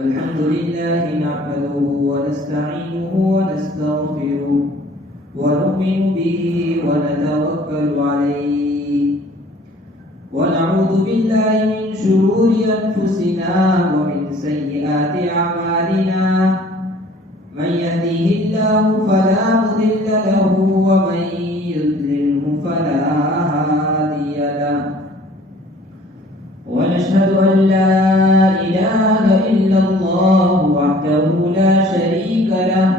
الحمد لله نحمده ونستعينه ونستغفره ونؤمن به ونتوكل عليه ونعوذ بالله من شرور أنفسنا ومن سيئات أعمالنا من يهده الله فلا مضل له ومن يضلله فلا هادي له ونشهد أن لا إله إلا الله وحده لا شريك له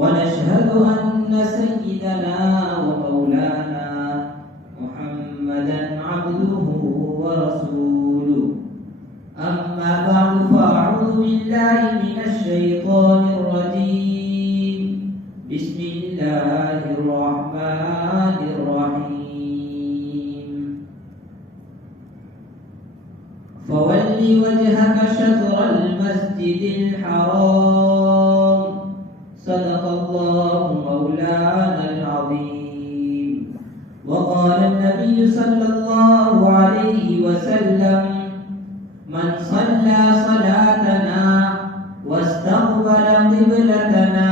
ونشهد أن سيدنا ومولانا محمدا عبده ورسوله أما بعد فأعوذ بالله من الشيطان الرجيم بسم الله الرحمن الرحيم فول وجهك شطر المسجد الحرام صدق الله مولانا العظيم وقال النبي صلى الله عليه وسلم من صلى صلاتنا واستقبل قبلتنا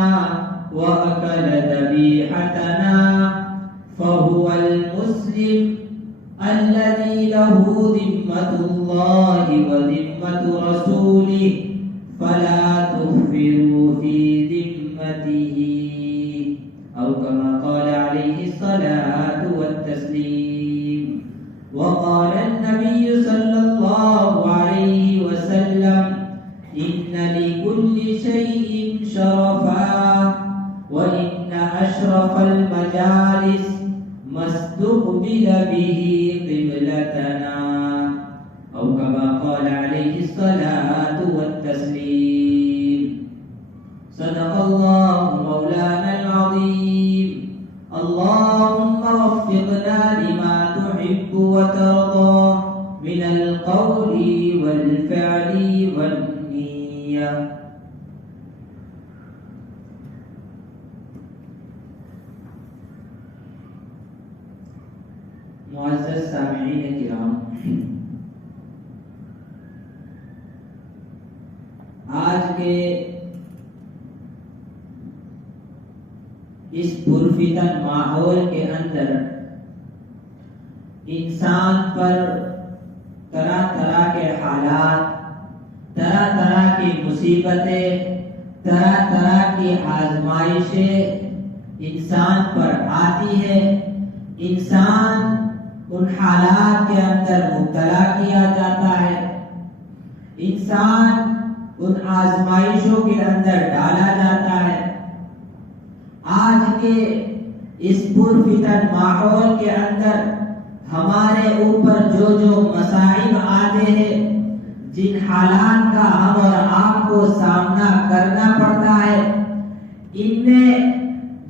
وأكل ذبيحتنا فهو المسلم الذي له ذمة الله وذمة رسوله فلا تخفروا في ذمته أو كما قال عليه الصلاة والتسليم وقال النبي صلى الله عليه وسلم إن لكل شيء شرفا وإن أشرف المجالس ما استقبل به قبلتنا أو كما قال عليه الصلاة والتسليم صدق الله مولانا العظيم اللهم وفقنا لما تحب وترضى من القول والفعل والنية معزز سامعین کرام، آج کے اس پرفتن ماحول کے اندر انسان پر طرح طرح کے حالات، طرح طرح کی مصیبتیں، طرح طرح کی آزمائشیں انسان پر آتی ہے۔ انسان ان حالات کے اندر مبتلا کیا جاتا ہے، انسان ان آزمائشوں کے اندر ڈالا جاتا ہے۔ آج کے اس پرفتن ماحول کے اندر ہمارے اوپر جو مصائب آتے ہیں، جن حالات کا ہم اور آپ کو سامنا کرنا پڑتا ہے، ان میں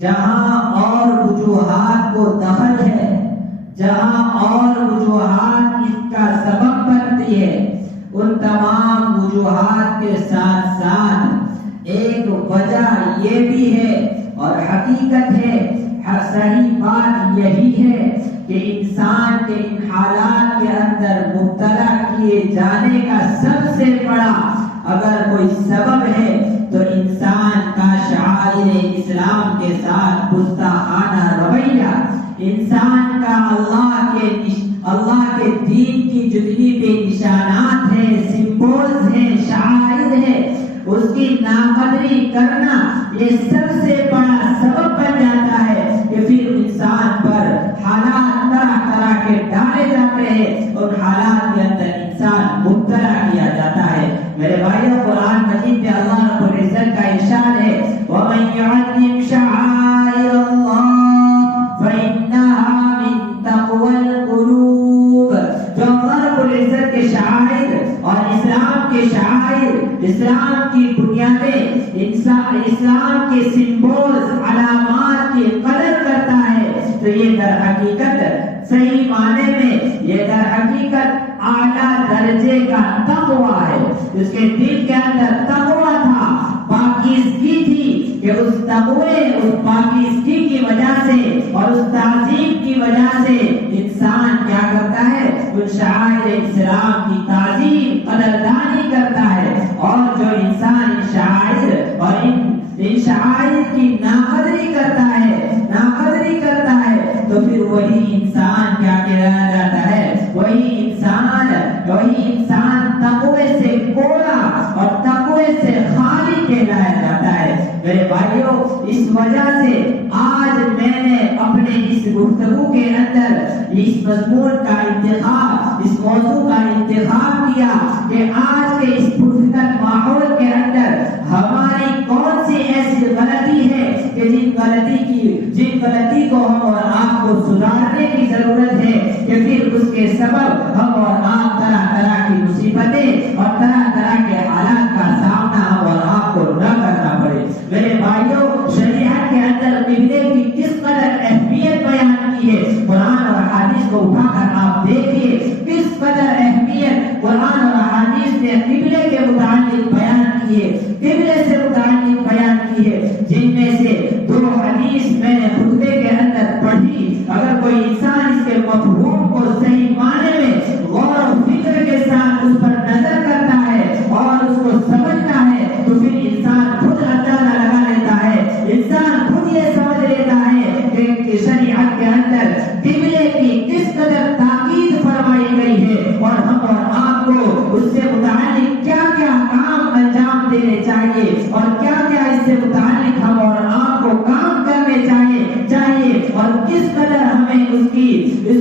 جہاں اور وجوہات کو دخل ہے، جہاں اور وجوہات اس کا سبب بنتی ہے، ان تمام وجوہات کے ساتھ ساتھ ایک وجہ یہ بھی ہے اور حقیقت ہے، صحیح بات یہی ہے کہ انسان کے ان حالات کے اندر مبتلا کیے جانے کا سب سے بڑا اگر کوئی سبب ہے تو انسان کا شعائر اسلام کے ساتھ گستاخانہ رویہ، انسان کا اللہ کے دین کی جتنی بھی نشانات ہیں، سمبولز ہیں، شعائر ہیں، اس کی ناقدری کرنا، یہ سب سے بڑا سبب بن جاتا ہے کہ پھر انسان پر حالات طرح طرح کے ڈالے جاتے ہیں اور حالات کے اندر انسان مبتلا کیا جاتا ہے۔ میرے بھائیو، قرآن مجید میں اللہ رب العزت کا ارشاد ہے وَمَن يُعَظِّمْ شَعَائِرَ اللَّهِ فَإِنَّهَا مِن تَقْوَى الْقُلُوبِ، جو اللہ رب العزت کے شعائر اور اسلام کے شعائر، اسلام کی بنیادیں، اسلام کے سمبولز، علامات کی قدر کرتا ہے، تو یہ در حقیقت صحیح معنی میں یہ در حقیقت اعلیٰ درجے کا تقوی ہے۔ اس کے دل کے اندر تقوی تھا، پاکیزگی تھی کہ اس تقوی، اس پاکیزگی کی وجہ سے اور اس تعظیم کی وجہ سے انسان کیا کرتا ہے؟ ان شعائر اسلام کی تعظیم، قدردانی کرتا ہے، اور جو میرے بھائیوں، اس وجہ سے آج میں نے اپنے اس گفتگو کے اندر اس مضمون کا انتخاب، اس موضوع کا انتخاب کیا کہ آج کے اس پرفتن ماحول کے اندر ہماری کون سی ایسی غلطی ہے کہ جن غلطی کو ہم اور آپ کو سدھارنے کی ضرورت ہے، کہ پھر اس کے سبب ہم اور آپ طرح طرح کی مصیبتیں اور طرح طرح کے حالات کا سامنا ہم اور آپ کو نہ کرنا پڑے۔ میرے بھائیوں، شریعت کے اندر قبلے کی کس قدر اہمیت بیان کی ہے، قرآن اور حدیث کو اٹھا کر آپ دیکھیے کس قدر اہمیت قرآن اور حدیث نے قبلے کے متعلق بیان کی ہے، قبلے سے متعلق بیان کی ہے، جن میں سے 2 حدیث میں نے خطبے کے اندر پڑھی۔ اگر کوئی انسان اس کے مفہوم کو صحیح معنی میں غور و فکر کے ساتھ اس پر نظر کرتا ہے اور اس کو سمجھتا ہے تو پھر انسان خود اندازہ لگا لیتا ہے، انسان خود یہ سمجھ لیتا ہے کہ شریعت کے اندر قبلے کی کس قدر تاکید فرمائی گئی ہے اور ہم اور آپ کو اس سے متعلق کیا کیا کام انجام دینے چاہیے اور کیا کیا اس سے متعلق ہم اور آپ کو کام کرنے چاہیے اور کس قدر ہمیں اس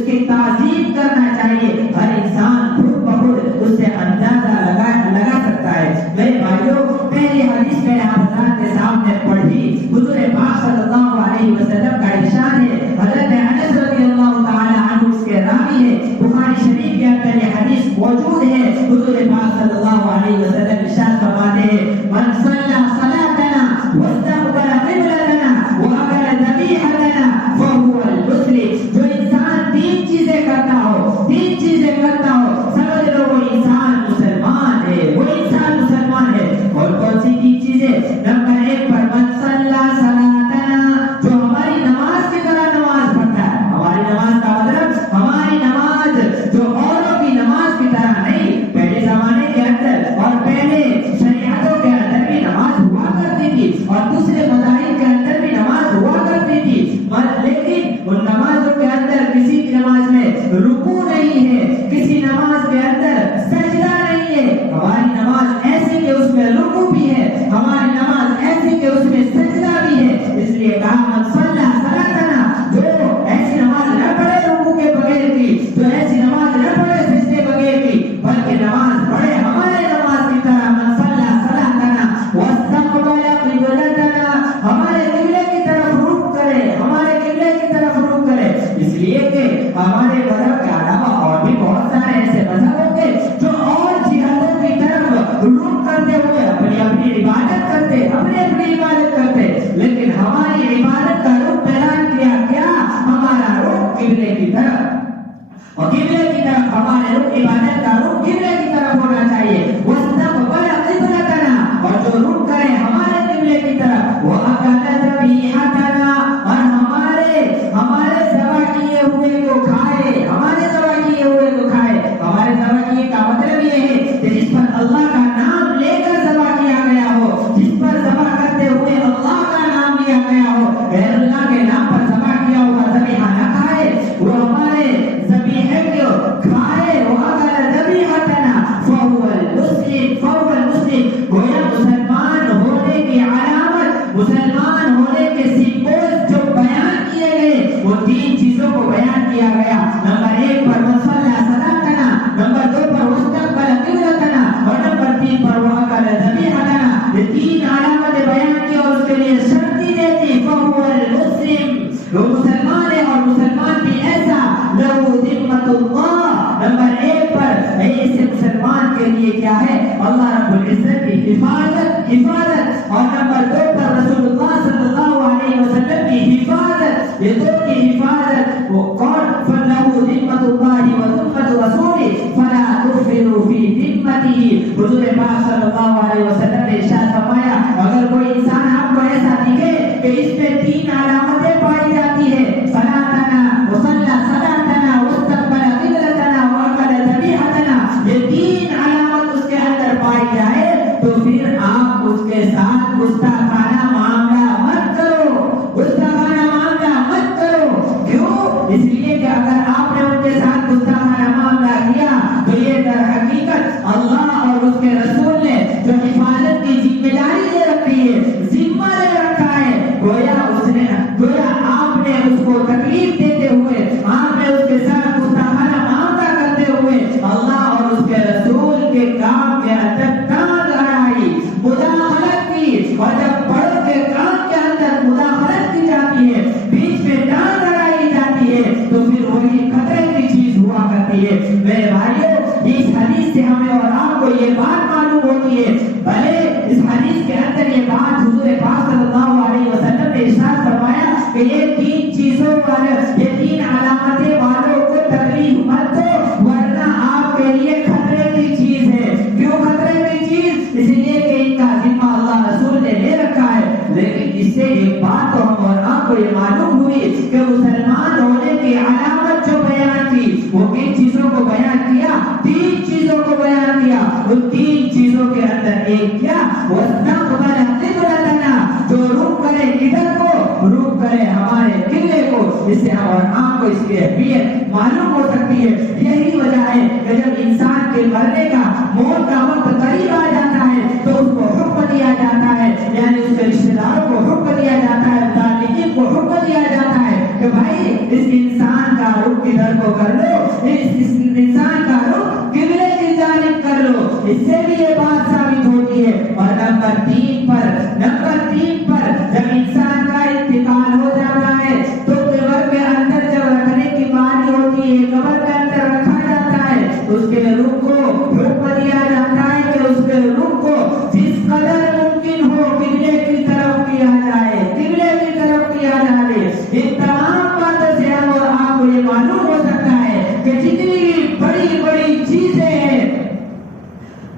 کی تعظیم کرنا چاہیے۔ ہر انسان خود بخود اس سے اندازہ لگا سکتا ہے۔ میرے بھائیوں، پہلی حدیث میں آپ حضرات کے سامنے پڑھی، حضور پاک صلی اللہ علیہ وسلم کا ارشاد ہے، حضرت انس رضی اللہ تعالی عنہ اس کے راوی ہے، بخاری شریف کے اندر یہ حدیث موجود ہے۔ حضور پاک صلی اللہ علیہ وسلم ارشاد فرماتے ہیں، من صلی صلاتنا واستقبل قبلتنا واكل ذبیحتنا فهو المسلم۔ جو انسان 3 چیزیں کرتا ہو، 3 چیزیں کرتا ہو، سمجھ لو وہ انسان مسلمان ہے، وہ انسان مسلمان ہے۔ اور کون سی 3 چیزیں؟ نمبر 1 پر من صلی صلاتنا، جو ہماری نماز کی طرح نماز پڑھتا ہے۔ ہماری نماز کا مطلب ہماری نماز جو اوروں کی نماز کی طرح نہیں، پہلے زمانے کے اندر اور پہلے شریعتوں کے اندر بھی نماز ہوا کرتی تھی اور دوسرے مذاہب کے اندر بھی نماز ہوا کرتی تھی، لیکن ان نمازوں کے اندر کسی کی نماز میں رکوع نہیں ہے، کسی نماز کے اندر سجدہ نہیں ہے۔ ہماری نماز ایسی کہ اس میں رکوع بھی ہے، ہماری نماز ایسی کہ اس میں سجدہ بھی ہے۔ اس لیے کہا من صلی صلاتنا، جو ایسی نماز نہ پڑھے رکوع کے بغیر کی، جو ایسی نماز نہ پڑھے سجدے بغیر کی، بلکہ نماز پڑھے ہمارے نماز کی طرح، من صلی صلاتنا واستقبل قبلتنا، ہمارے قبلے کی طرف رخ کرے، ہمارے قبلے کی طرف رخ کرے۔ اس لیے کہ ہمارے مذہب کے علاوہ اور بھی بہت سارے ایسے مذہب ہوں گے جو اور جہتوں کی طرف رخ کرتے ہوئے اپنی عبادت کرتے، اپنی عبادت کرتے، لیکن ہماری عبادت کا رخ بیان کیا کیا؟ ہمارا رخ قبلے کی طرف، اور قبلے کی طرف ہمارے رخ، عبادت کا رخ قبلے کی طرف ہونا چاہیے۔ واستقبل قبلتنا، اور جو رخ کرے ہمارے قبلے کی طرف، واكل ذبیحتنا، اور ہمارے ذبح کیے ہوئے کو کھائے، ہمارے ذبح کیے ہوئے کو کھائے۔ ہمارے ذبح کیے کا مطلب یہ ہے کہ جس پر اللہ کا نام لے کر ذبح کیا گیا ہو، جس پر ذبح کرتے ہوئے اللہ کا نام لیا گیا ہو، غیر اللہ کے نام پر ذبح کیا ہوا ذبیحہ نہ کھائے، وہ ہمارے ذبیحے کو کھائے۔ واكل ذبیحتنا فهو المسلم، گویا مسلمان ہونے کی علامت، مسلمان ہونے کے سمبولز جو بیان کیے گئے وہ 3 چیزوں کو بیان کیا گیا۔ نمبر 1 پر من صلی صلاتنا، نمبر 2 پر واستقبل قبلتنا، اور نمبر 3 پر واكل ذبیحتنا۔ یہ 3 علامتیں بیان کی اور اس کے لیے شرط دیتی، فهو المسلم، وہ مسلمان ہے، اور مسلمان بھی ایسا لہو ذمۃ اللہ۔ نمبر 1 پر ایسے مسلمان کے لیے کیا ہے؟ اللہ رب العزت کی حفاظت، اور نمبر 2 پر رسول اللہ صلی اللہ علیہ وسلم کی حفاظت۔ یہ 2 کی حفاظت وہ کون؟ فَلَهُ ذِمَّةُ اللَّهِ وَذِمَّةُ رَسُولِهِ فَلَا تُفْسِدُوا فِي ذِمَّتِهِ۔ حضور پاک صلی اللہ علیہ وسلم نے ارشاد فرمایا، اگر کوئی انسان آپ کو ایسا دکھے کہ اس میں 3 علامتیں پائی جاتی ہے، صلاتنا وصلی صلاتنا واستقبل قبلتنا واكل ذبیحتنا، یہ 3 علامت اس کے اندر پائی جائے تو پھر آپ اس کے ساتھ گستاخانہ معاملہ مت کرو، گستاخانہ معاملہ مت کرو۔ کیوں؟ اس لیے کہ اگر آپ نے ان کے ساتھ گستاخانہ معاملہ کیا تو یہ در حقیقت اللہ اور اس کے رسول نے جو حفاظت کی ذمہ داری دے رکھی ہے، ذمہ دے آپ کو یہ بات معلوم ہوتی ہے. بھلے اس حدیث کے اندر یہ بات حضور پاک صلی اللہ علیہ وسلم نے ارشاد فرمایا کہ یہ تین چیزوں والے، یہ تین علامتیں والوں کو تکلیف مت دو ورنہ آپ کے لیے خطرے کی چیز ہے. کیوں خطرے کی چیز؟ اس لیے کہ ان کا ذمہ اللہ رسول نے لے رکھا ہے. لیکن اس سے ایک بات تو ہم اور آپ کو یہ معلوم ہوئی کہ مسلمان ہونے کی علامت جو بیان کی وہ کن چیزوں کو بیان کیا؟ تین چیزوں کو بیان کیا. ان تین چیزوں کے اندر ایک کیا؟ وَاسْتَقْبَلَ قِبْلَتَنَا، جو رخ کرے کدھر کو؟ رخ کرے ہمارے قبلے کو. اس سے ہم اور آپ کو اس کی اہمیت معلوم ہو سکتی ہے. یہی وجہ ہے کہ جب انسان کے مرنے کا، موت کا وقت قریب آ جاتا ہے تو اس کو حکم دیا جاتا ہے، یعنی اس کے رشتے داروں کو حکم دیا جاتا ہے، متعلقین کو حکم دیا جاتا ہے کہ بھائی اس انسان کا رخ کدھر کو کر لو، اس انسان کا رخ قبلے کی جانب کر لو. اس سے بھی یہ بات ثابت ہوتی ہے. اور نمبر تین پر جب انسان کا انتقال ہو جاتا ہے تو قبر کے اندر جب رکھنے کی باری ہوتی ہے، قبر کے اندر رکھا جاتا ہے، اس کے روح کو حکم دیا جاتا ہے کہ اس کے روح کو جس قدر ممکن ہو قبلے کی طرف کیا جائے، قبلے کی طرف کیا جائے. ان تمام باتوں سے ہم اور آپ کو یہ معلوم ہو سکتا ہے کہ جتنی بڑی بڑی چیزیں ہیں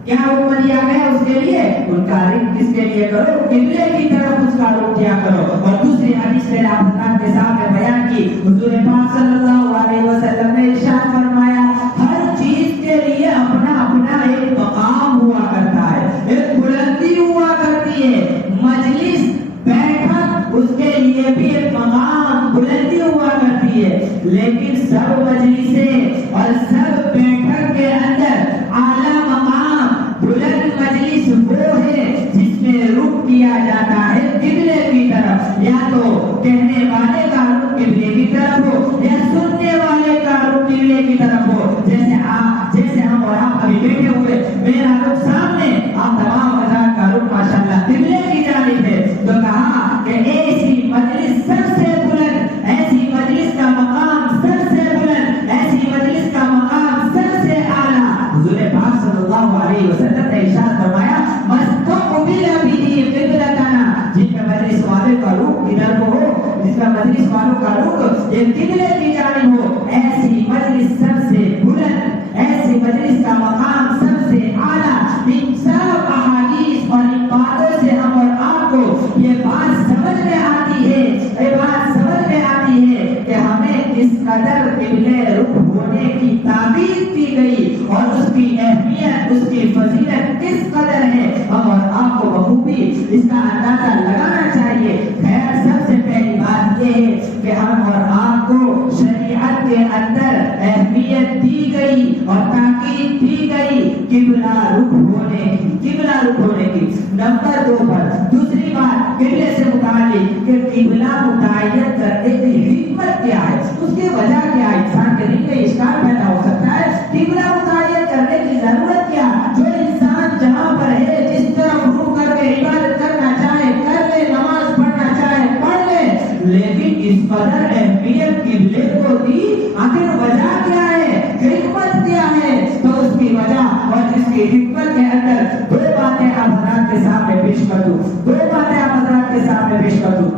کیا حکم دیا گیا اس کے لیے؟ ان کا رخ کس کے لیے کرو؟ قبلے کی طرف اس کا رخ کیا کرو. اور دوسری حدیث میں آپ کے سامنے بیان کی، حضور پاک صلی اللہ علیہ وسلم نے ارشاد فرمایا ہر چیز کے لیے اپنا اپنا ایک مقام ہوا کرتا ہے، ایک بلندی ہوا کرتی ہے. مجلس بیٹھک اس کے لیے بھی ایک مقام بلندی ہوا کرتی ہے. لیکن سب مجلسیں اور سب بیٹھک کے اندر اعلیٰ مقام بلند مجلس وہ ہے جس میں رخ کیا جاتا ہے قبلے کی طرف. یا تو کہنے والے کا رخ قبلے کی طرف ہو یا سننے والے کا رخ قبلے کی طرف ہو. جیسے ہم اور آپ ابھی بیٹھے ہوئے، میرا رخ سامنے، آپ تمام حضرات کا رخ ماشاءاللہ قبلے کی جانب ہے. تو کہا کہ ایسی مجلس سب سے بلند، ایسی مجلس کا مقام سب سے بلند، ایسی مجلس کا مقام سب سے اعلیٰ. حضور پاک صلی اللہ علیہ وسلم نے ارشاد فرمایا مستقبل بھی قبلتنا، جن کا مجلس والے کا رخ کدھر کو ہو، جس کا مجلس والوں کا رخ یہ قبلے کی جانب ہو، ایسی مجلس سب سے بلند، ایسی مجلس کا مقام سب سے اعلیٰ. ان سب احادیث اور ان باتوں سے ہم اور آپ کو یہ بات سمجھ میں آتی ہے، یہ بات سمجھ میں آتی ہے کہ ہمیں کس قدر قبلے رخ ہونے کی تاکید کی گئی اور اس کی اہمیت، اس کی فضیلت کس قدر ہے. ہم اور آپ کو بخوبی اس کا اندازہ لگانا چاہیے. خیر، سب سے پہلی بات یہ ہے کہ ہم اور آپ کو شریعت کے اندر اہمیت دی گئی اور تاکید دی گئی قبلہ رخ ہونے کی، قبلہ رخ ہونے کی. نمبر 2 پر دوسری بات قبلے سے متعلق کہ قبلہ متعین کرنے کی حکمت کیا ہے، اس کی وجہ کیا ہے. انسان کے دل میں اشکال پیدا ہو سکتا ہے، قبلہ متعین کرنے کی ضرورت کیا؟ جو انسان جہاں پر ہے جس طرف رخ کر کے عبادت کرنا چاہے کر لے، نماز پڑھنا چاہے پڑھ لے. لیکن اس قدر اہمیت قبلے کو دی، آخر وجہ کیا ہے، حکمت کیا ہے؟ تو اس کی وجہ اور اس کی حکمت کے اندر دو باتیں آپ حضرات کے سامنے پیش کر دوں، دو باتیں آپ حضرات کے سامنے پیش کر دوں.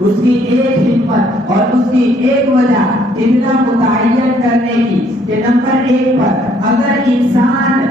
اس کی ایک حکمت اور اس کی ایک وجہ قبلہ متعین کرنے کی کہ نمبر 1 پر اگر انسان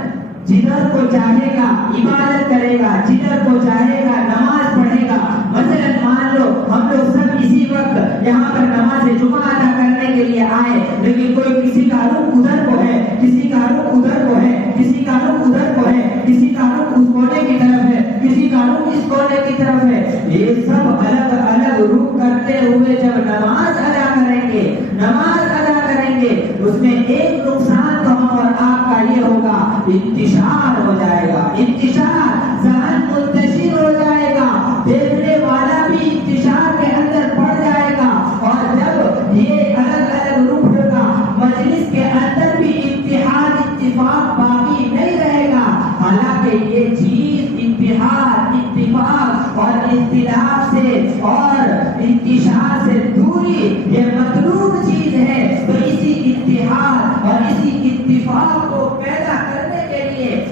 جدھر کو چاہے گا عبادت کرے گا، جدھر کو چاہے گا نماز پڑھے گا. مثلا مان لو ہم لوگ سب اسی وقت یہاں پر نماز جمعہ ادا کرنے کے لیے آئے، لیکن کوئی کسی کا رخ ادھر کو ہے، کسی کا رخ ادھر کو ہے، کسی کا رخ ادھر کو ہے، کسی کا رخ اس کونے کی طرف ہے، کسی کا رخ اس کونے کی طرف ہے. یہ سب الگ الگ رخ کرتے ہوئے جب نماز ادا کریں گے، نماز ادا کریں گے، اس میں ایک نقصان تو ہم اور آپ کا یہ ہوگا، انتشار ہو جائے گا. انتشار، ذہن منتشر ہو جائے گا، دیکھنے والا بھی انتشار کے اندر پڑ جائے گا. اور جب یہ الگ الگ رخ ہوگا، مجلس کے اندر بھی اتحاد اتفاق باقی نہیں رہے گا. حالانکہ یہ چیز اتحاد اتفاق اور اختلاف سے اور انتشار سے دوری یہ مطلوب چیز ہے. تو اسی اتحاد اور اسی اتفاق کو پیدا کرنے کے لیے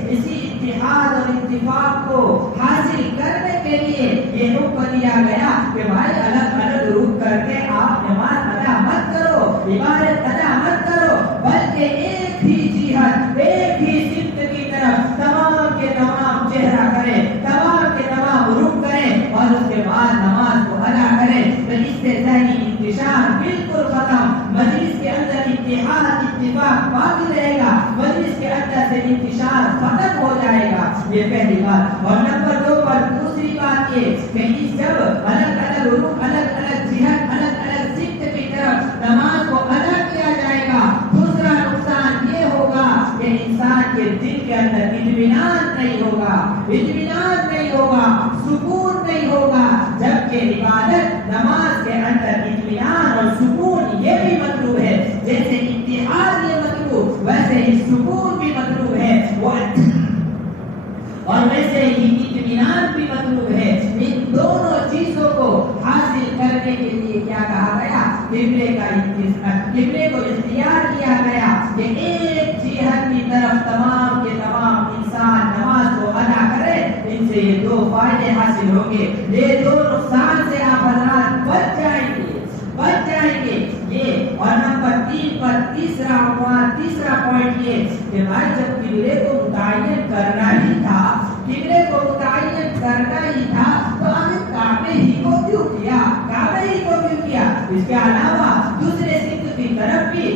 اتفاق کو حاصل کرنے کے لیے یہ حکم دیا گیا کہ بھائی الگ الگ رخ کر کے آپ نماز ادا مت کرو، عبادت ادا مت کرو، بلکہ ایک ہی جہت، ایک ہی سمت کی طرف تمام کے تمام چہرہ کریں، تمام کے تمام رخ کریں اور اس کے بعد نماز کو ادا کریں۔ تو اس سے ذہنی انتشار بالکل ختم، مجلس کے اندر اتحاد اتفاق باقی رہے گا، مجلس کے اندر سے انتشار ختم ہو جائے گا۔ یہ پہلی بات۔ اور نمبر 2 پر دوسری بات یہ کہ جب الگ الگ رخ، الگ الگ جہت، الگ الگ سمت کی طرف نماز کو ادا کیا جائے گا، دوسرا نقصان یہ ہوگا کہ انسان کے دل کے اندر اطمینان نہیں ہوگا، اطمینان نہیں ہوگا، سکون نہیں ہوگا، جبکہ عبادت نماز کے اندر اطمینان اور سکون یہ بھی مطلوب ہے، جیسے اتحاد یہ مطلوب ویسے ہی سکون بھی مطلوب ہے، اور ویسے ہی اطمینان بھی مطلوب ہے۔ ان دونوں چیزوں کو حاصل کرنے کے لیے کیا کہا گیا؟ قبلے کو اختیار کیا گیا کہ ایک جہت کی طرف تمام کے تمام انسان نماز کو ادا کرے۔ ان سے یہ 2 فائدے حاصل ہوں گے، یہ 2 نقصان سے آپ حضرات بچ جائیں گے۔ یہ اور نمبر 3 پر تیسرا پوائنٹ یہ کہ بھائی جب قبلے کو متعین کرنا ہی تھا، قبلے کو متعین کرنا ہی تھا تو آخر کعبے ہی کو کیوں کیا؟ اس کے علاوہ دوسرے سمت کی طرف بھی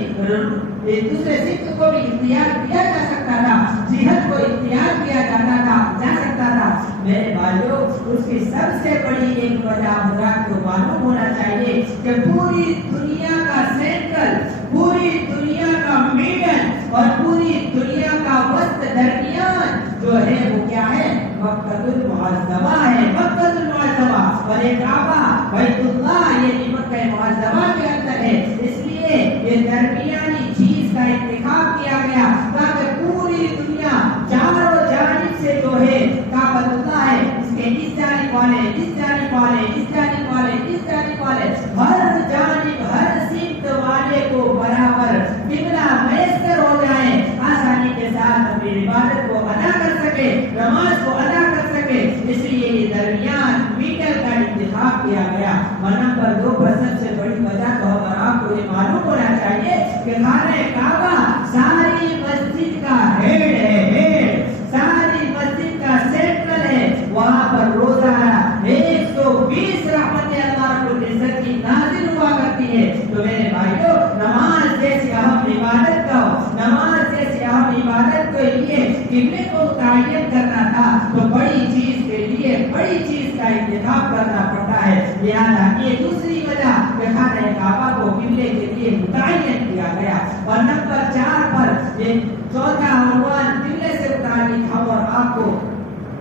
دوسرے سمت کو بھی اختیار کیا جا سکتا تھا، جہت کو اختیار کیا جا سکتا تھا۔ میرے بھائیو، اس کی سب سے بڑی ایک وجہ حضرات کو معلوم ہونا چاہیے کہ پوری دنیا کا سینٹرل، پوری دنیا کا میڈل اور پوری دنیا کا وسط درمیان جو ہے وہ کیا ہے؟ مکہ المعظمہ ہے، مکہ المعظمہ، اور ایک کعبہ بیت اللہ یہ مکہ معظمہ کے اندر ہے۔ اس لیے یہ درمیانی چیز کا انتخاب کیا گیا تاکہ پوری دنیا چاروں جانب سے جو ہے کعبۃ اللہ ہے، اس کے اس جانب والے، اس جانب والے، اس جانب والے، اس جانب والے، ہر جانب ہر سمت والے کو برابر قبلہ میسر ہو جائے، آسانی کے ساتھ اپنی عبادت کو ادا کر سکے، نماز کو ادا کر سکے۔ اس لیے یہ درمیان میٹر کا انتخاب کیا گیا۔ اور نمبر 2 پر سب سے بڑی وجہ تو آپ کو یہ معلوم ہونا چاہیے کہ خانہ کعبہ ساری مسجد کا ہیڈ ہے، ساری مسجد کا سینٹرل ہے، وہاں پر روزانہ 120 رحمتیں اللہ رب العزت کی نازل ہوا کرتی ہے۔ تو میرے بھائیو، نماز جیسی اہم عبادت کا نماز جیسی اہم عبادت کے لیے قبلے کو متعین کرنا تھا تو بڑی چیز کے لیے بڑی چیز کا انتخاب کرنا پڑتا ہے۔ لہٰذا یہ دوسری وجہ کہ خانہ کعبہ کو قبلے کے لیے متعین کیا گیا۔ اور نمبر 4 پر یہ چوتھا عنوان قبلے سے متعلق ہم اور آپ کو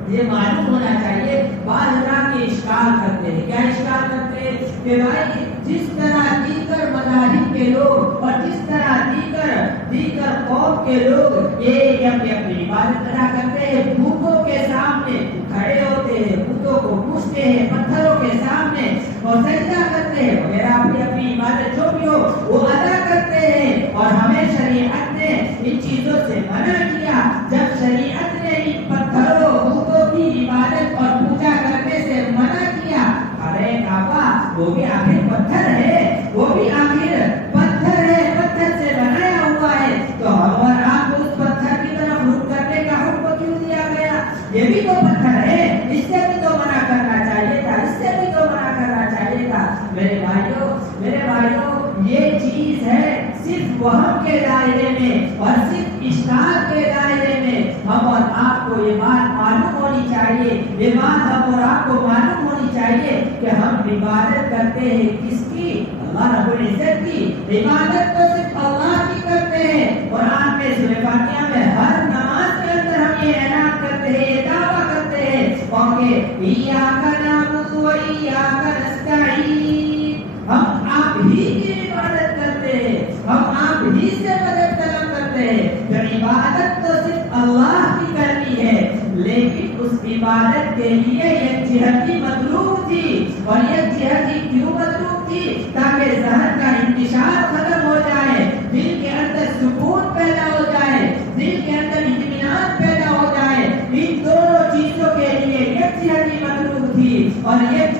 یہ معلوم ہونا چاہیے۔ بعض حضرات یہ اشکال کرتے ہیں، کیا اشکال کرتے ہیں کہ بھائی جس طرح دیگر مذاہب کے لوگ اور جس طرح دیگر قوم کے لوگ یہ اپنی عبادت ادا کرتے ہیں، بتوں کے سامنے کھڑے ہوتے ہیں، بتوں کو پوچھتے ہیں، پتھروں کے سامنے اور سجدہ کرتے ہیں وغیرہ، اپنی عبادت جو بھی ہو وہ ادا کرتے ہیں۔ اور ہمیں شریعت نے ان چیزوں سے منع کیا۔ جب شریعت نے ان پتھروں بتوں کی عبادت اور پوجا کرنے سے منع کیا، ارے کعبہ وہ بھی آخر پتھر ہے، وہ بھی آخر پتھر ہے، پتھر سے بنایا ہوا ہے، تو ہم اور آپ کو اس پتھر کی طرف رخ کرنے کا حکم کیوں دیا گیا؟ یہ بھی تو پتھر ہے، اس سے بھی تو منع کرنا چاہیے تھا، اس سے بھی تو منع کرنا چاہیے تھا۔ میرے بھائیوں، یہ چیز ہے صرف وہم کے دائرے میں اور صرف اشتہار کے دائرے میں ہم اور آپ کو یہ بات معلوم ہونی چاہیے، یہ بات ہم اور آپ کو معلوم ہونی چاہیے کہ ہم عبادت کرتے ہیں کس کی؟ اللہ رب العزت کی۔ عبادت تو صرف اللہ کی کرتے ہیں۔ قرآن میں سورہ فاتحہ میں ہر نماز کے اندر ہم یہ اعلان کرتے ہیں، یہ دعویٰ کرتے ہیں کہ ایاک نعبد و ایاک نستعین، ہم آپ ہی کی عبادت کرتے ہیں، ہم آپ ہی سے مدد طلب کرتے ہیں۔ تو عبادت تو صرف اللہ کی کرنی ہے، لیکن اس عبادت کے لیے یکجہتی مطلوب تھی۔ اور یکجہتی کیوں مطلوب تھی؟ تاکہ ذہن کا انتشار ختم ہو جائے، دل کے اندر سکون پیدا ہو جائے، دل کے اندر اطمینان پیدا ہو جائے۔ ان دونوں چیزوں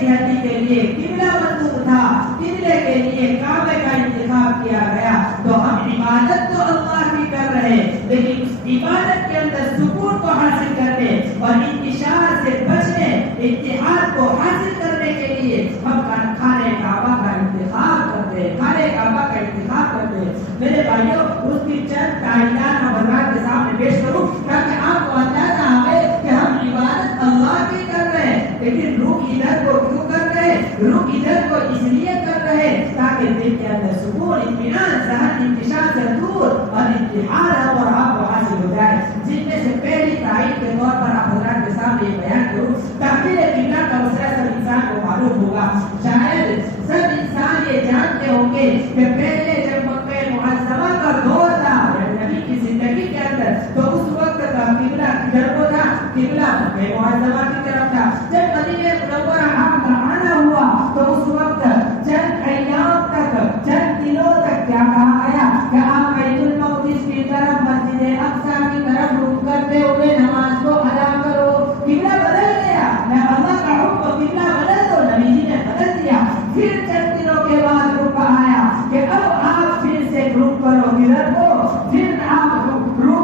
یکجہتی کے لیے قبلہ مطلوب تھا، قبلے کے لیے کعبے کا انتخاب کیا گیا، تو ہم عبادت تو اللہ کی کر رہے لیکن اس عبادت کے اندر سکون کو حاصل کرنے اور انتشار سے بچنے، اتحاد کو حاصل کرنے کے لیے ہم خانہ کعبہ کا انتخاب کرتے ہیں، خانہ کعبہ کا انتخاب کرتے ہیں۔ میرے بھائیوں، اس کی چند تعینات میں حضرات کے سامنے پیش کروں تاکہ آپ کو اندازہ آئے کہ ہم عبادت اللہ کی کر رہے ہیں لیکن رخ ادھر کو کیوں کر رہے ہیں؟ رخ ادھر کو اس لیے کر رہے ہیں تاکہ دل کے اندر سکون، اطمینان، ذہن انتشار سے دور اور اتحاد اور آپ کو حاصل ہو جائے۔ جن میں سے پہلی تائید کے طور پر آپ حضرات کے سامنے یہ بیان کروں، تحویل قبلہ کا مسئلہ سب انسان کو معلوم ہوگا، شاید سب انسان یہ جانتے ہوں گے کہ پہلے جب مکہ معظمہ کا دور تھا نبی کی زندگی کے اندر تو اس وقت کا قبلہ کدھر کو تھا؟ قبلہ مکہ معظمہ کی طرف تھا۔ جب مدینہ منورہ آپ کا آنا ہوا تو اس وقت چند ایام تک، چند دنوں تک کیا کہا گیا کہ آپ بیت المقدس کی طرف، مسجد اقصی کی طرف رخ کرتے ہوئے نماز کو ادا کرو۔ قبلہ بدل گیا، میں اللہ کا حکم قبلہ بدل دو، نبی جی نے بدل دیا۔ پھر چند دنوں کے بعد رخ آیا کہ اب آپ پھر سے رخ کرو کدھر کو؟ پھر آپ رخ کرو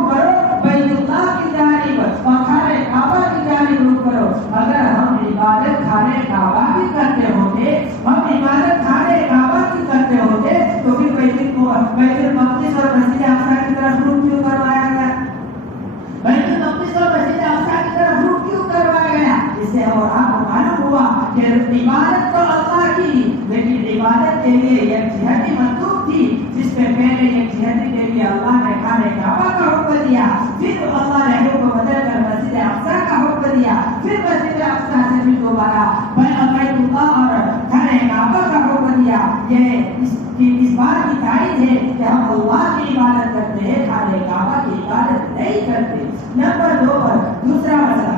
بیت اللہ کی جانب اور خانہ کعبہ کی جانب رخ کرو۔ اگر ہم عبادت خانہ کعبہ کی کرتے ہوتے، ہم عبادت خانہ کعبہ کی کرتے ہوتے تو پھر بیت المقدس اور مسجد اقصی کی طرف رخ کیوں کروایا گیا؟ بیت المقدس اور مسجد اقصی کی طرف رخ کیوں کروایا گیا؟ اس سے اور آپ کو معلوم ہوا کہ عبادت تو اللہ کی لیکن عبادت کے لیے یکجہتی مطلوب تھی، جس میں پہلے یکجہتی کے لیے اللہ نے خانہ کعبہ کا حکم دیا، پھر اللہ نے حکم بدل کر مسجد اقصی کا حکم دیا، پھر مسجد اقصی سے بھی دوبارہ بیت اللہ اور خانہ کعبہ کا حکم دیا۔ یہ اس بات کی تائید ہے کہ ہم اللہ کی عبادت کرتے ہیں، خانہ کعبہ کی عبادت نہیں کرتے۔ نمبر 2 پر دوسرا مسئلہ،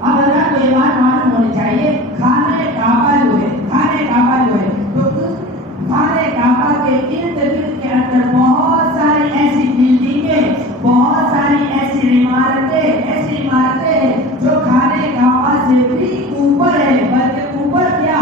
اب حضرات کو یہ بات معلوم ہونی چاہیے، خانہ کعبہ جو ہے، خانہ کعبہ جو ہے تو خانہ کعبہ کے ارد گرد کے اندر بہت ساری ایسی بلڈنگیں، بہت ساری ایسی عمارتیں ہیں جو خانہ کعبہ سے بھی اوپر ہے، بلکہ اوپر کیا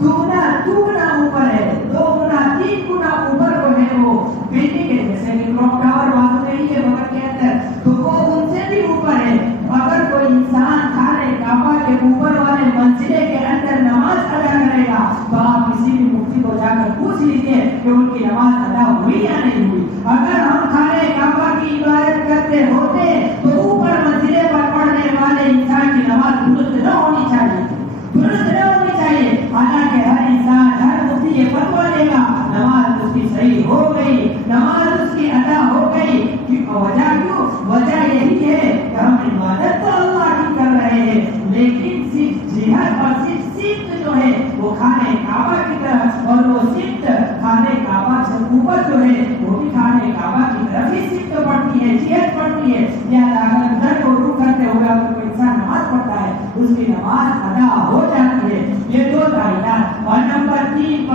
دگنا اوپر ہے، 2 گنا 3 گنا اوپر جو ہے وہ بلڈنگ ہے، جیسے کہ کلوک ٹاور بازو میں ہی ہے مگر کے اندر، تو وہ ان سے بھی اوپر ہے۔ اگر کوئی انسان خانہ کعبہ کے اوپر والے منزلے کے اندر نماز ادا کرے گا تو آپ کسی بھی مفتی کو جا کر پوچھ لیجیے کہ ان کی نماز ادا ہوئی یا نہیں ہوئی۔ اگر ہم خانہ کعبہ کی عبادت کرتے ہوتے تو اوپر منزلے پر پڑھنے والے انسان کی نماز درست نہ ہونی چاہیے، درست نہ ہونی چاہیے۔ حالانکہ ہر انسان، ہر مفتی یہ فتویٰ دے گا نماز اس کی صحیح ہو گئی، نماز اس کی ادا ہو گئی۔ وجہ کیوں؟ وجہ یہی ہے کہ ہم عبادت تو اللہ کی کر رہے ہیں لیکن صرف جہت اور صرف سمت جو ہے وہ خانہ کعبہ کی طرف، اور وہ سمت خانہ کعبہ سے اوپر جو ہے وہ بھی خانہ کعبہ کی طرف ہی سمت پڑتی ہے، جہت پڑتی ہے۔ لہٰذا اگر ادھر کو رخ کرتے ہوئے اگر کوئی انسان نماز پڑھتا ہے اس کی نماز ادا ہو جاتی ہے۔ یہ 2 تعینات۔ اور نمبر 3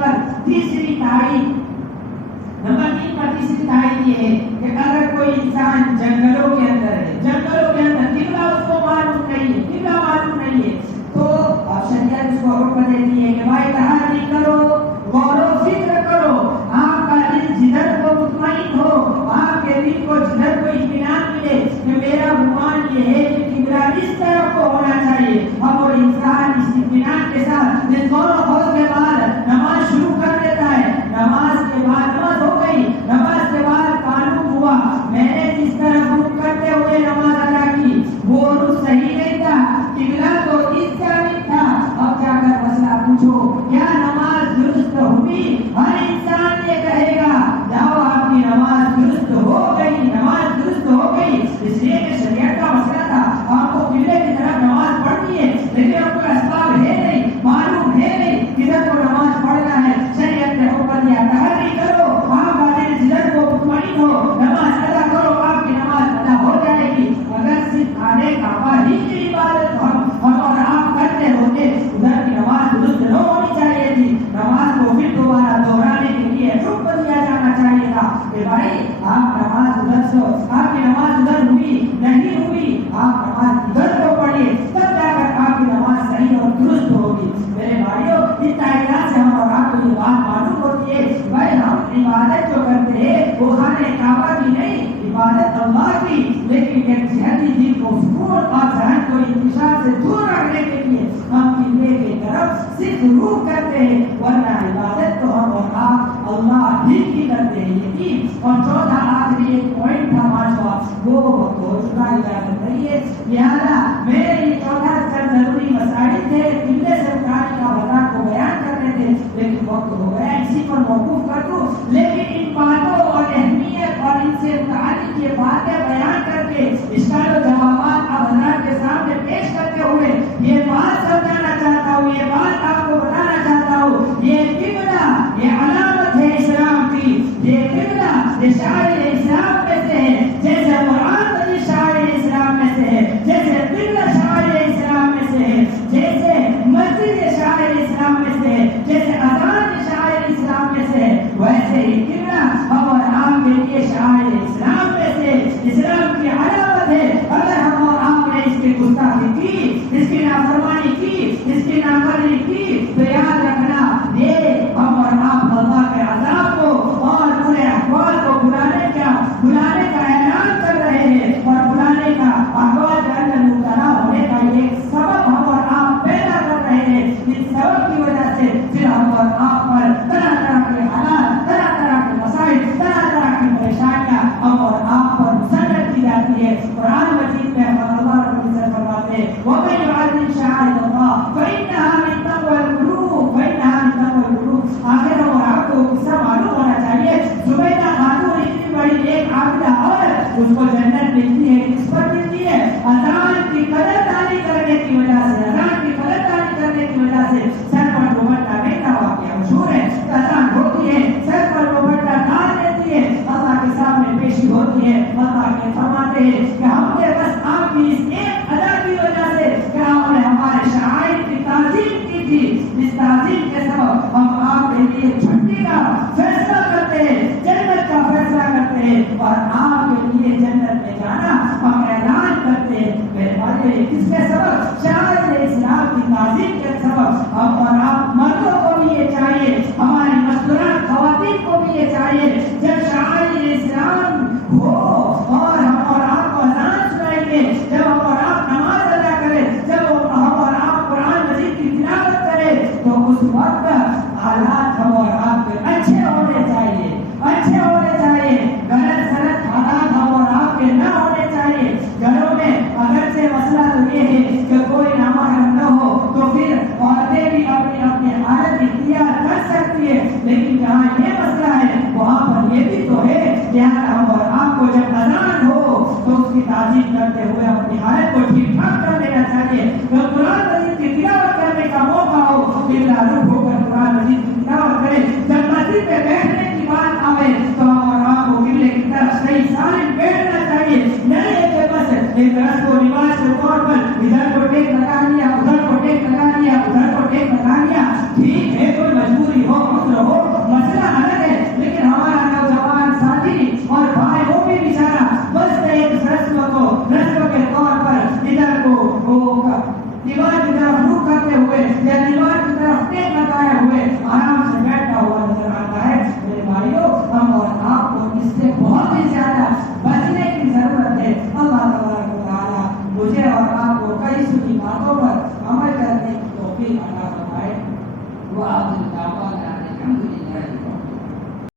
پر تیسری تائید، نمبر 3 پر تیسری تائید یہ ہے کہ اگر کوئی انسان جنگلوں کے اندر ہے، قبلہ اس کو معلوم نہیں ہے تو اب شریعت اس کو حکم دیتی ہے کہ بھائی تحری کرو، غور و فکر کرو، آپ کا دل جدھر کو مطمئن ہو، آپ کے دل کو جدھر کو اطمینان ملے کہ میرا گمان یہ ہے کہ قبلہ اس طرف کو ہونا چاہیے، اب وہ انسان اس اطمینان کے ساتھ اس دونوں خوف کے بعد نماز شروع کر دیتا ہے۔ نماز کے بعد نماز ہو گئی، نماز کے بعد معلوم ہوا میں نے جس طرح رخ کرتے ہوئے نماز ادا کی وہ رخ صحیح نہیں تھا، قبلہ تو اس جانب تھا۔ اب جا کر مسئلہ پوچھو کیا نماز درست ہوئی؟ ہر انسان یہ کہے گا جاؤ آپ کی نماز درست ہو گئی، نماز درست ہو گئی، اس لیے کہ شریعت کا مسئلہ تھا، آپ کو قبلے کی طرف نماز پڑھنی ہے لیکن آپ کو اسباب ہے نہیں، معلوم ہے نہیں کدھر کو نماز پڑھنا ہے۔ شریعت نے حکم دیا تحری کرو، آپ والے جدھر کو مطمئن ہو نماز ادا کرو، آپ کی نماز ادا ہو جائے گی۔ اگر صرف خانہ کعبہ ہی کی عبادت ہم اور آپ کرتے ہوتے ادھر کی نماز درست نہ ہونی چاہیے تھی، نماز کو پھر دوبارہ دہرانے کے لیے حکم دیا جانا چاہیے تھا کہ بھائی آپ نماز ادھر سے، آپ کی نماز ادھر ہوئی نہیں ہوئی، آپ نماز ادھر کو پڑھیے، تب جا کر آپ کی نماز وہ خانہ کعبہ کی نہیں، عبادت اللہ کی، لیکن ایک ذہنی دل کو سکون اور ذہن کو انتشار سے دور رکھنے کے لیے ہم قبلے کی طرف صرف رخ کرتے ہیں، ورنہ عبادت تو ہم اور آپ اللہ ہی کی کرتے ہیں۔ یقین اور چوتھا آخری ایک پوائنٹ تھا پانچواں، وہ وقت ہو چکا، اجازت نہیں ہے، لہٰذا میرے یہ چوتھا چند ضروری مسائل تھے قبلے سے اٹھانے کا وضاح کو بیان کرنے تھے، لیکن وقت ہو گیا، اسی پر موقوف کر دوں۔ لیکن ان باتوں اور اہمیت اور ان سے متعلق یہ باتیں بیان کر کے اشکال و جوابات اب حضرات کے سامنے پیش کرتے ہوئے یہ بات سمجھانا چاہتا ہوں، یہ بات آپ کو بتانا چاہتا ہوں، یہ قبلہ یہ علامت ہے اسلام کی، یہ قبلہ یہ شاعر اسلام میں سے ہے، جیسے قرآن مجید شاعر اسلام میں سے ہے، جیسے قبلہ شاعر اسلام میں سے ہے، جیسے مسجد شاعر اسلام میں سے ہے، جیسے اذان شاعر اسلام میں سے ہے، ویسے ہی قبلہ ہم اور آپ کے لیے شاعر اسلام میں سے اسلام کی علامت ہے۔ اگر ہم اور آپ نے اس کی گستاخی کی، اس کی نافرمانی کی، اس کی نافرمانی کی، تو یاد رکھنا یہ ہم اور آپ اللہ کے عذاب کو اور برے احوال کو بلانے کا اعلان کر رہے ہیں، اور بلانے کا احوال کے اندر مبتلا ہونے کا ایک سبب ہم اور آپ پیدا کر رہے ہیں۔ اس سبب کی وجہ سے پھر ہم اور آپ پر طرح طرح کے حالات، طرح طرح کے مسائل، طرح طرح کی پریشانیاں ہم اور آپ پر مسلط کی جاتی ہے۔ قرآن مجید میں اللہ رب العزت فرماتے ہیں وَمَن يُعَظِّمْ شَعَائِرَ اللَّهِ فَإِنَّهَا مِن تَقْوَى الْقُلُوبِ فَإِنَّهَا مِن تَقْوَى الْقُلُوبِ۔ آخر ہم اور آپ کو قصہ معلوم ہونا چاہیے، زبیدہ خاتون اتنی بڑی ایک عابدہ عورت، اس کو جنت ملتی ہے، کس پر ملتی ہے؟ اذان کی قدردانی کرنے کی وجہ سے، اذان کی قدردانی کرنے کی وجہ سے۔ سر پر دوپٹہ نہیں تھا، واقعہ مشہور ہے، اذان ہوتی ہے، سر پر دوپٹہ ڈال دیتی ہے، اللہ کے سامنے پیشی ہوتی ہے، اللہ کے فرماتے ہیں کہ ہم نے بس آپ کی اس ایک ادا کی وجہ سے کہ آپ نے ہمارے شعائر کی تعظیم کی تھی، اس تعظیم کے سبب ہم آپ کے لیے چھٹی کا فیصلہ کرتے ہیں، جنت کا فیصلہ کرتے ہیں، اور آپ کے لیے جنت میں جانا ہم اعلان کرتے ہیں۔ میرے بھائی کس کے سبب؟ شاعر اسلام کی تعظیم کے سبب۔ ہم اور آپ مردوں کو بھی یہ چاہیے، ہماری مستورات خواتین کو بھی یہ چاہیے، جب شاعر اسلام ہو اور ہم اور آپ کو اذان سنائیں گے، جب ہم اور آپ نماز ادا کریں، جب ہم اور آپ قرآن مجید کی تلاوت کریں، تو اس وقت حالات ہم اور آپ کے اچھے ہونے چاہیے، اچھے ہونے چاہیے، غلط سلط حالات ہم اور آپ کے نہ ہونے چاہیے۔ گھروں میں اگر سے مسئلہ تو یہ ہے کہ کوئی نامحرم نہ ہو تو پھر عورتیں بھی اپنی اپنی حالت اختیار کر سکتی ہے، لیکن جہاں یہ مسئلہ ہے وہاں پر یہ بھی تو ہے، لہٰذا ہم اور آپ کو جب اذان ہو تو اس کی تعظیم کرتے ہوئے اپنی حالت کو ٹھیک ٹھاک کر لینا چاہیے۔ جب قرآن مجید کی تلاوت کرنے کا موقع ہو قبلہ رخ ہو کر قرآن مجید کی تلاوت کریں، جب مسجد میں بیٹھنے کی بات آئے تو ہم اور آپ کو قبلے کی طرف صحیح سالم بیٹھنا چاہیے، نہیں ہے کہ بس ایک رسم و رواج کے طور پر ادھر کو ٹیک لگا لیا، ادھر کو ٹیک لگا لیا، ادھر کو ٹیک لگا لیا۔ ٹھیک ہے، کوئی مجبوری ہو، عذر ہو، مسئلہ الگ ہے، لیکن ہمارا نوجوان ساتھی اور بھائی وہ بھی بیچارہ بس ایک رسم کے طور پر ادھر کو دیوار کی طرف رخ کرتے ہوئے یا دیوار کی طرف ٹیک لگائے ہوئے آرام سے بیٹھا ہوا نظر آتا ہے۔ میرے بھائیوں، ہم اور آپ کو اس سے بہت ہی زیادہ بچنے کی ضرورت ہے۔ اللہ تبارک و تعالیٰ مجھے اور آپ کو کئی سنی باتوں پر عمل کرنے کی توفیق عطا فرمائے۔ وہ آپ